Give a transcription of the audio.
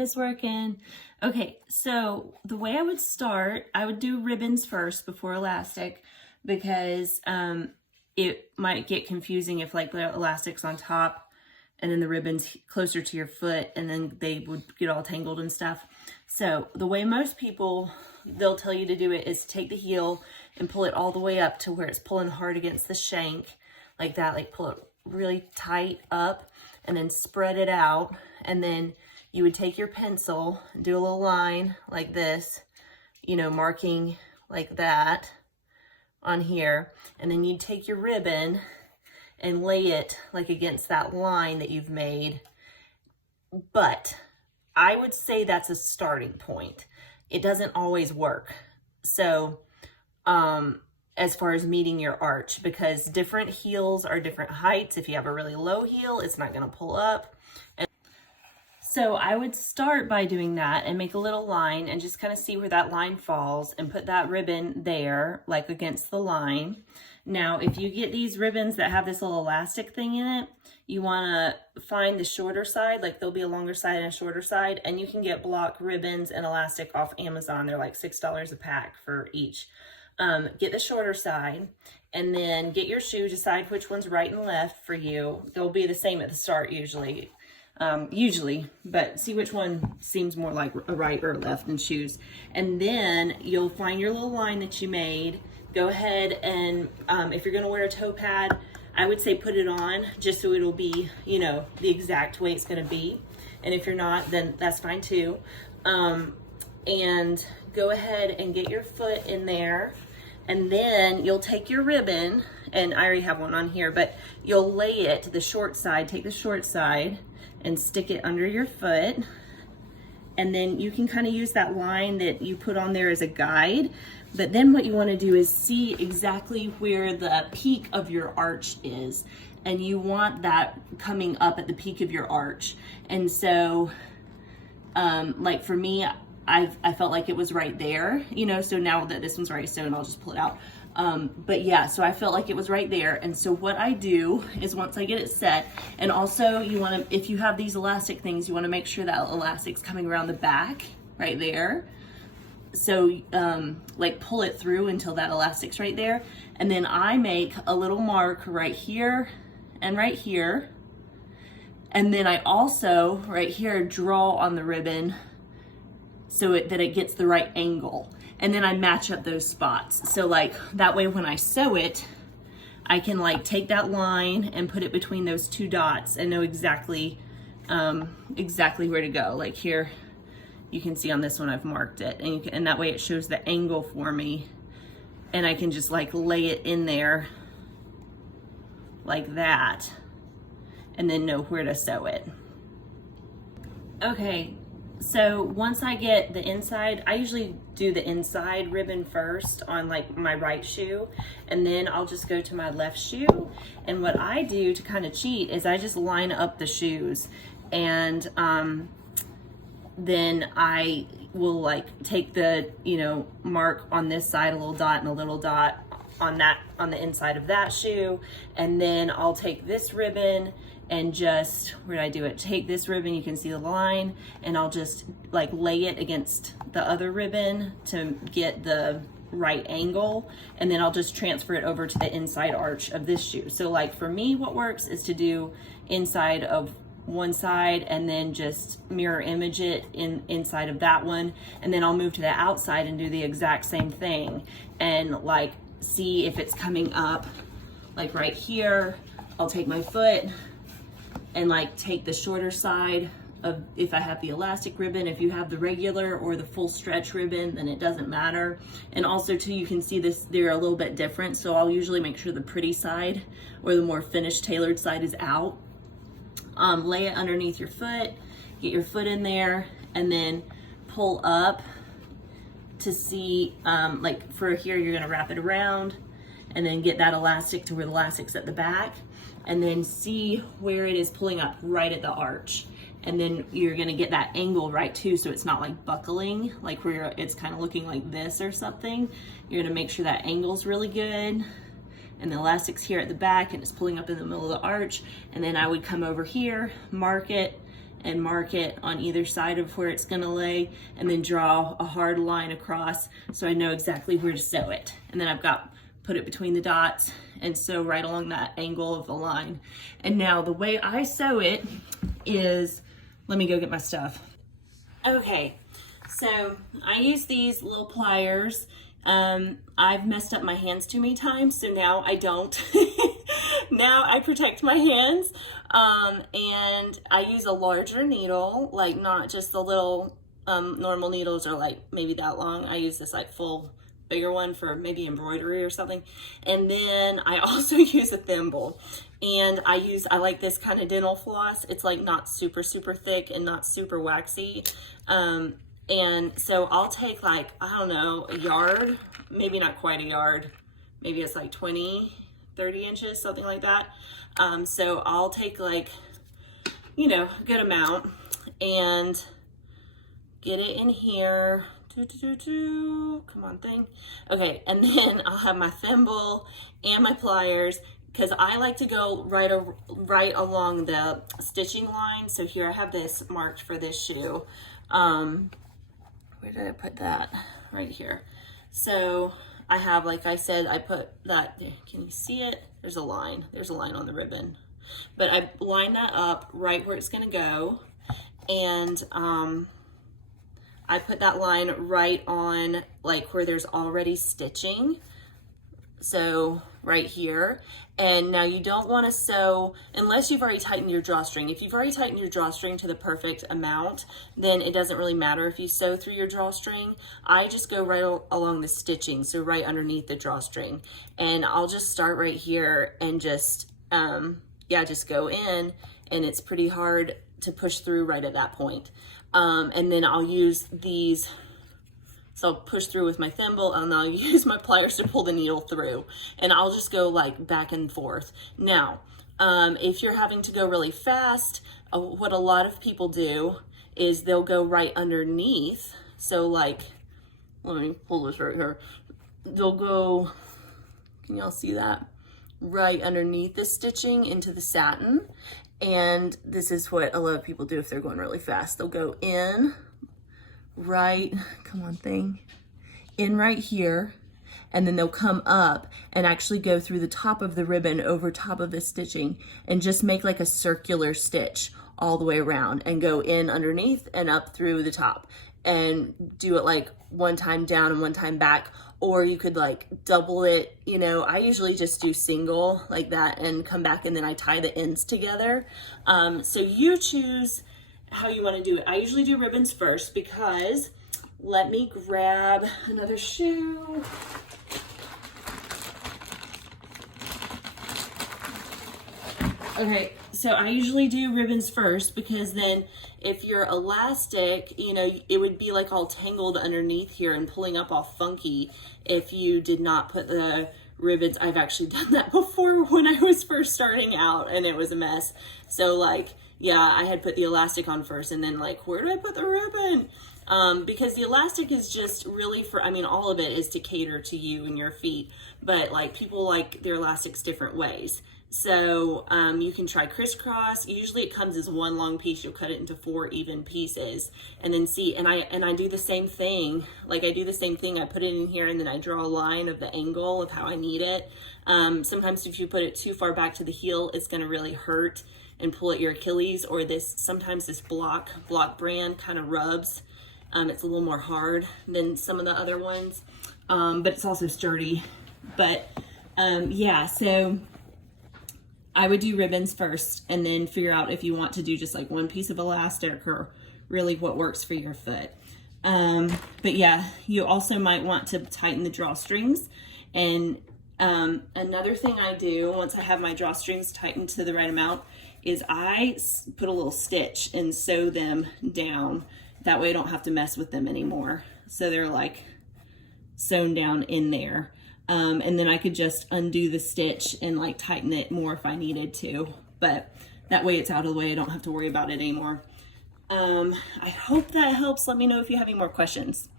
it's working. Okay, so the way I would start, I would do ribbons first before elastic because it might get confusing if like the elastic's on top and then the ribbon's closer to your foot and then they would get all tangled and stuff. So the way most people, they'll tell you to do it is take the heel and pull it all the way up to where it's pulling hard against the shank, like that, like pull it really tight up and then spread it out. And then you would take your pencil and do a little line like this, you know, marking like that on here. And then you'd take your ribbon and lay it like against that line that you've made. But I would say that's a starting point. It doesn't always work. So, as far as meeting your arch, because different heels are different heights. If you have a really low heel, it's not gonna pull up. And so I would start by doing that and make a little line and just kind of see where that line falls and put that ribbon there, like against the line. Now, if you get these ribbons that have this little elastic thing in it, you wanna find the shorter side, like there'll be a longer side and a shorter side, and you can get Bloch ribbons and elastic off Amazon. They're like $6 a pack for each. Get the shorter side and then get your shoe, decide which one's right and left for you. They'll be the same at the start usually, but see which one seems more like a right or left and choose. And then you'll find your little line that you made. Go ahead and if you're gonna wear a toe pad, I would say put it on just so it'll be, you know, the exact way it's gonna be. And if you're not, then that's fine too. And go ahead and get your foot in there. And then you'll take your ribbon, and I already have one on here, but you'll lay it, the short side, take the short side and stick it under your foot. And then you can kind of use that line that you put on there as a guide. But then what you want to do is see exactly where the peak of your arch is. And you want that coming up at the peak of your arch. And so, like for me, I felt like it was right there, you know, so now that this one's already sewn, I'll just pull it out. But yeah, so I felt like it was right there. And so what I do is once I get it set, and also you want to, if you have these elastic things, you want to make sure that elastic's coming around the back right there. So like pull it through until that elastic's right there. And then I make a little mark right here and right here. And then I also right here draw on the ribbon so that it gets the right angle. And then I match up those spots. So like that way when I sew it, I can like take that line and put it between those two dots and know exactly where to go. Like here, you can see on this one I've marked it, and that way it shows the angle for me. And I can just like lay it in there like that and then know where to sew it. Okay. So once I get the inside, I usually do the inside ribbon first on like my right shoe, and then I'll just go to my left shoe. And what I do to kind of cheat is I just line up the shoes, and then I will like take the, you know, mark on this side, a little dot and a little dot on the inside of that shoe. And then I'll take this ribbon and just, where did I do it? Take this ribbon, you can see the line, and I'll just like lay it against the other ribbon to get the right angle. And then I'll just transfer it over to the inside arch of this shoe. So like for me, what works is to do inside of one side and then just mirror image it inside of that one. And then I'll move to the outside and do the exact same thing. And like, see if it's coming up, like right here, I'll take my foot and like take the shorter side of, if I have the elastic ribbon. If you have the regular or the full stretch ribbon, then it doesn't matter. And also too, you can see this, they're a little bit different. So I'll usually make sure the pretty side or the more finished tailored side is out. Lay it underneath your foot, get your foot in there, and then pull up to see, like for here, you're gonna wrap it around and then get that elastic to where the elastic's at the back, and then see where it is pulling up right at the arch. And then you're gonna get that angle right too, so it's not like buckling, like where it's kind of looking like this or something. You're gonna make sure that angle's really good. And the elastic's here at the back and it's pulling up in the middle of the arch. And then I would come over here, mark it, and mark it on either side of where it's gonna lay, and then draw a hard line across so I know exactly where to sew it. And then I've got, put it between the dots and sew right along that angle of the line. And now the way I sew it is, let me go get my stuff. Okay, so I use these little pliers. I've messed up my hands too many times, so now I don't. Now I protect my hands, and I use a larger needle, like not just the little normal needles are like maybe that long. I use this like full bigger one for maybe embroidery or something. And then I also use a thimble, and I like this kind of dental floss. It's like not super thick and not super waxy. And so I'll take like, I don't know, a yard, maybe not quite a yard, maybe it's like 20, 30 inches, something like that. So I'll take like, you know, a good amount and get it in here. Come on thing. Okay, and then I'll have my thimble and my pliers, because I like to go right along the stitching line. So here I have this marked for this shoe. Where did I put that? Right here. So I have, like I said, I put that, can you see it? There's a line on the ribbon. But I line that up right where it's gonna go. And I put that line right on like where there's already stitching. So right here. And now you don't want to sew unless you've already tightened your drawstring. If you've already tightened your drawstring to the perfect amount, then it doesn't really matter if you sew through your drawstring. I just go right along the stitching, so right underneath the drawstring. And I'll just start right here and just, just go in, and it's pretty hard to push through right at that point. And then I'll use these. So I'll push through with my thimble, and I'll use my pliers to pull the needle through. And I'll just go like back and forth. Now, if you're having to go really fast, what a lot of people do is they'll go right underneath. So like, let me pull this right here. They'll go, can y'all see that? Right underneath the stitching into the satin. And this is what a lot of people do if they're going really fast. They'll go in right, come on thing, in right here, and then they'll come up and actually go through the top of the ribbon over top of the stitching and just make like a circular stitch all the way around and go in underneath and up through the top, and do it like one time down and one time back. Or you could like double it, you know. I usually just do single like that and come back, and then I tie the ends together. So you choose how you want to do it. I usually do ribbons first, because let me grab another shoe. Okay, so I usually do ribbons first, because then if your elastic, you know, it would be like all tangled underneath here and pulling up all funky if you did not put the ribbons. I've actually done that before when I was first starting out, and it was a mess. So like, yeah, I had put the elastic on first, and then like, where do I put the ribbon? Because the elastic is just really for, I mean, all of it is to cater to you and your feet, but like people like their elastics different ways. So you can try crisscross. Usually it comes as one long piece. You'll cut it into 4 even pieces, and then see, and I do the same thing. Like I do the same thing. I put it in here, and then I draw a line of the angle of how I need it. Sometimes if you put it too far back to the heel, it's going to really hurt and pull at your Achilles, or sometimes this Bloch brand kind of rubs. It's a little more hard than some of the other ones, but it's also sturdy. But yeah, so I would do ribbons first, and then figure out if you want to do just like one piece of elastic, or really what works for your foot. But yeah, you also might want to tighten the drawstrings. And another thing I do once I have my drawstrings tightened to the right amount is I put a little stitch and sew them down. That way I don't have to mess with them anymore. So they're like sewn down in there. And then I could just undo the stitch and like tighten it more if I needed to. But that way it's out of the way. I don't have to worry about it anymore. I hope that helps. Let me know if you have any more questions.